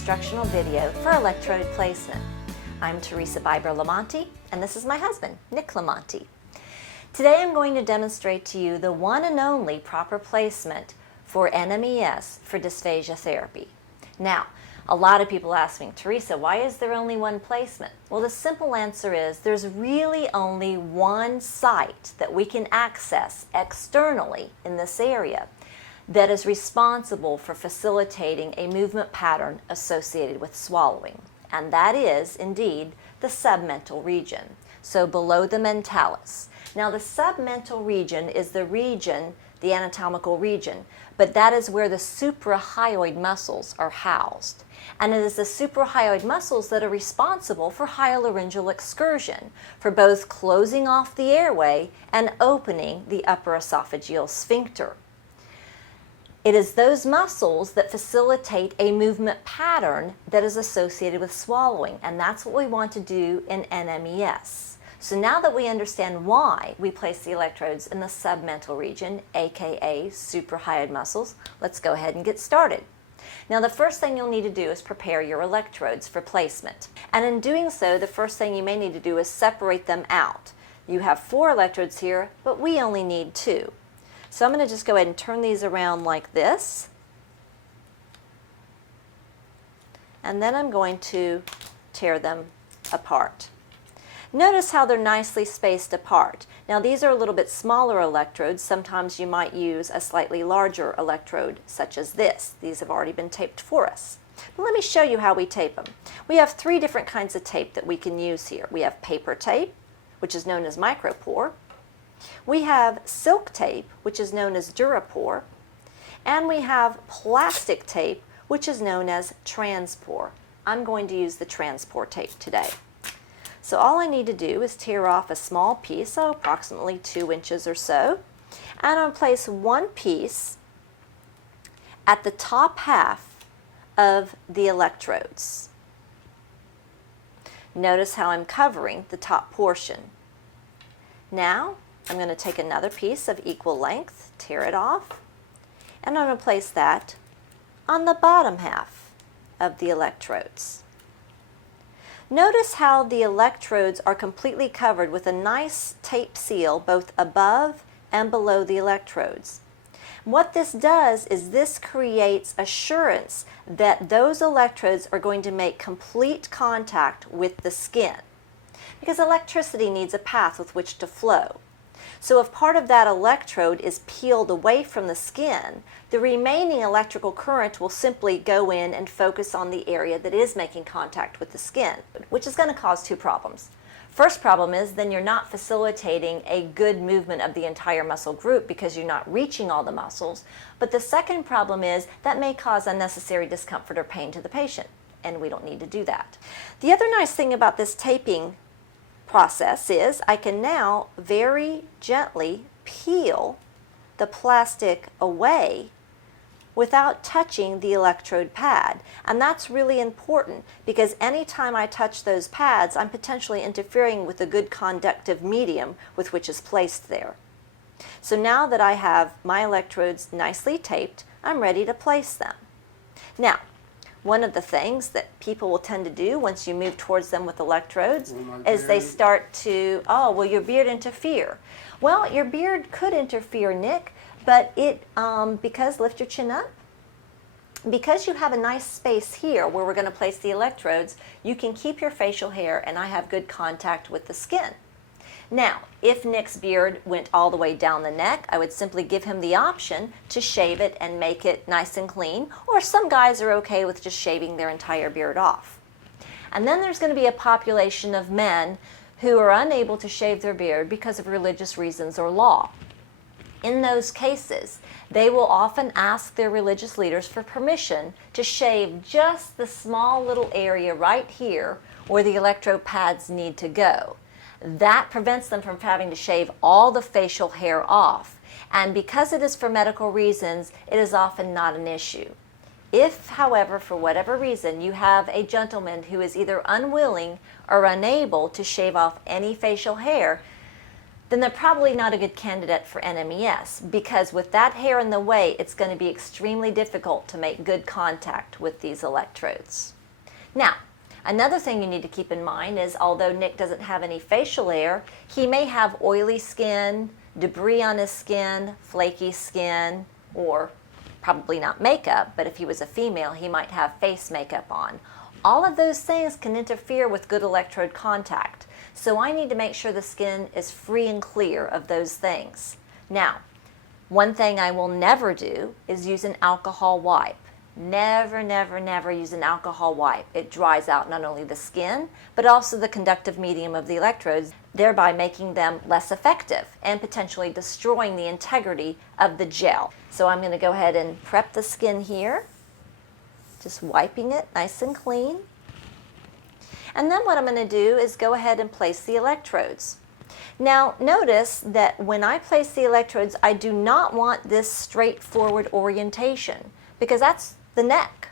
instructional video for electrode placement. I'm Teresa Biber and this is my husband, Nick Lamonti. Today I'm going to demonstrate to you the one and only proper placement for NMES for dysphagia therapy. Now, a lot of people ask me, Teresa, why is there only one placement? Well, the simple answer is there's really only one site that we can access externally in this area that is responsible for facilitating a movement pattern associated with swallowing. And that is, indeed, the submental region, so below the mentalis. Now, the submental region is the region, the anatomical region, but that is where the suprahyoid muscles are housed. And it is the suprahyoid muscles that are responsible for hyolaryngeal excursion, for both closing off the airway and opening the upper esophageal sphincter. It is those muscles that facilitate a movement pattern that is associated with swallowing, and that's what we want to do in NMES. So now that we understand why we place the electrodes in the submental region, aka suprahyoid muscles, let's go ahead and get started. Now, the first thing you'll need to do is prepare your electrodes for placement. And in doing so, the first thing you may need to do is separate them out. You have 4 electrodes here, but we only need 2. So I'm going to just go ahead and turn these around like this. And then I'm going to tear them apart. Notice how they're nicely spaced apart. Now, these are a little bit smaller electrodes. Sometimes you might use a slightly larger electrode, such as this. These have already been taped for us. But let me show you how we tape them. We have 3 different kinds of tape that we can use here. We have paper tape, which is known as micropore. We have silk tape, which is known as Durapore, and we have plastic tape, which is known as transpore. I'm going to use the transpore tape today. So all I need to do is tear off a small piece, so approximately 2 inches or so, and I'll place one piece at the top half of the electrodes. Notice how I'm covering the top portion. Now, I'm going to take another piece of equal length, tear it off, and I'm going to place that on the bottom half of the electrodes. Notice how the electrodes are completely covered with a nice tape seal both above and below the electrodes. What this does is this creates assurance that those electrodes are going to make complete contact with the skin, because electricity needs a path with which to flow. So if part of that electrode is peeled away from the skin, the remaining electrical current will simply go in and focus on the area that is making contact with the skin, which is going to cause 2 problems. First problem is then you're not facilitating a good movement of the entire muscle group because you're not reaching all the muscles. But the second problem is that may cause unnecessary discomfort or pain to the patient, and we don't need to do that. The other nice thing about this taping process is I can now very gently peel the plastic away without touching the electrode pad. And that's really important because anytime I touch those pads, I'm potentially interfering with the good conductive medium with which is placed there. So now that I have my electrodes nicely taped, I'm ready to place them. Now, one of the things that people will tend to do once you move towards them with electrodes is they start to, oh, will your beard interfere? Well, your beard could interfere, Nick, but lift your chin up. Because you have a nice space here where we're going to place the electrodes, you can keep your facial hair and I have good contact with the skin. Now, if Nick's beard went all the way down the neck, I would simply give him the option to shave it and make it nice and clean, or some guys are okay with just shaving their entire beard off. And then there's going to be a population of men who are unable to shave their beard because of religious reasons or law. In those cases, they will often ask their religious leaders for permission to shave just the small little area right here where the electrode pads need to go. That prevents them from having to shave all the facial hair off. And because it is for medical reasons, it is often not an issue. If, however, for whatever reason, you have a gentleman who is either unwilling or unable to shave off any facial hair, then they're probably not a good candidate for NMES, because with that hair in the way, it's going to be extremely difficult to make good contact with these electrodes. Now, another thing you need to keep in mind is, although Nick doesn't have any facial hair, he may have oily skin, debris on his skin, flaky skin, or probably not makeup, but if he was a female, he might have face makeup on. All of those things can interfere with good electrode contact. So I need to make sure the skin is free and clear of those things. Now, one thing I will never do is use an alcohol wipe. Never, never, never use an alcohol wipe. It dries out not only the skin, but also the conductive medium of the electrodes, thereby making them less effective and potentially destroying the integrity of the gel. So I'm going to go ahead and prep the skin here, just wiping it nice and clean. And then what I'm going to do is go ahead and place the electrodes. Now notice that when I place the electrodes, I do not want this straightforward orientation, because that's the neck.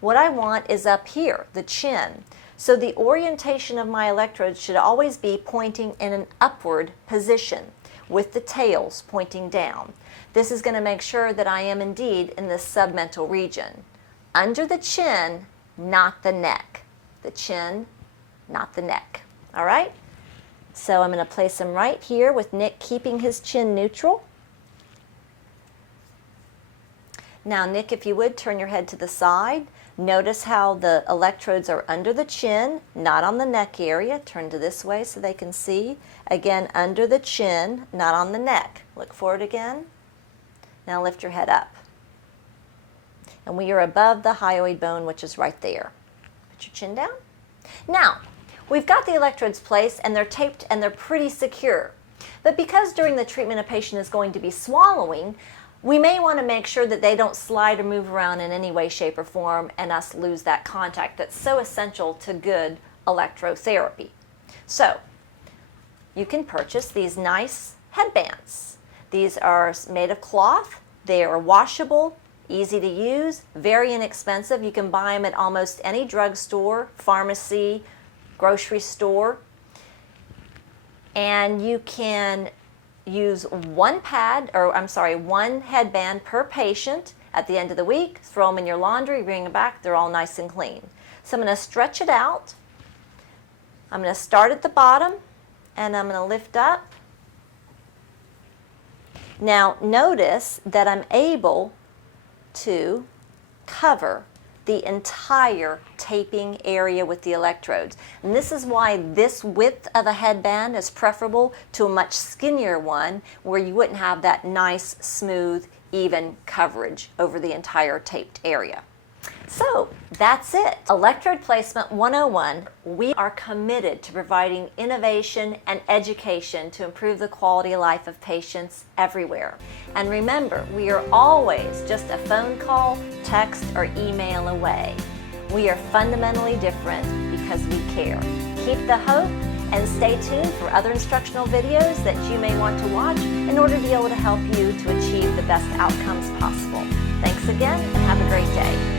What I want is up here, the chin. So the orientation of my electrodes should always be pointing in an upward position, with the tails pointing down. This is going to make sure that I am indeed in the submental region. Under the chin, not the neck. The chin, not the neck. All right? So I'm going to place them right here with Nick keeping his chin neutral. Now, Nick, if you would, turn your head to the side. Notice how the electrodes are under the chin, not on the neck area. Turn to this way so they can see. Again, under the chin, not on the neck. Look forward again. Now lift your head up. And we are above the hyoid bone, which is right there. Put your chin down. Now, we've got the electrodes placed and they're taped and they're pretty secure. But because during the treatment a patient is going to be swallowing, we may want to make sure that they don't slide or move around in any way, shape, or form and us lose that contact that's so essential to good electrotherapy. So, you can purchase these nice headbands. These are made of cloth. They are washable, easy to use, very inexpensive. You can buy them at almost any drugstore, pharmacy, grocery store. And you can use one headband per patient at the end of the week. Throw them in your laundry, bring them back, they're all nice and clean. So I'm going to stretch it out. I'm going to start at the bottom and I'm going to lift up. Now notice that I'm able to cover the entire taping area with the electrodes. And this is why this width of a headband is preferable to a much skinnier one where you wouldn't have that nice, smooth, even coverage over the entire taped area. So that's it. Electrode Placement 101, we are committed to providing innovation and education to improve the quality of life of patients everywhere. And remember, we are always just a phone call, text, or email away. We are fundamentally different because we care. Keep the hope and stay tuned for other instructional videos that you may want to watch in order to be able to help you to achieve the best outcomes possible. Thanks again and have a great day.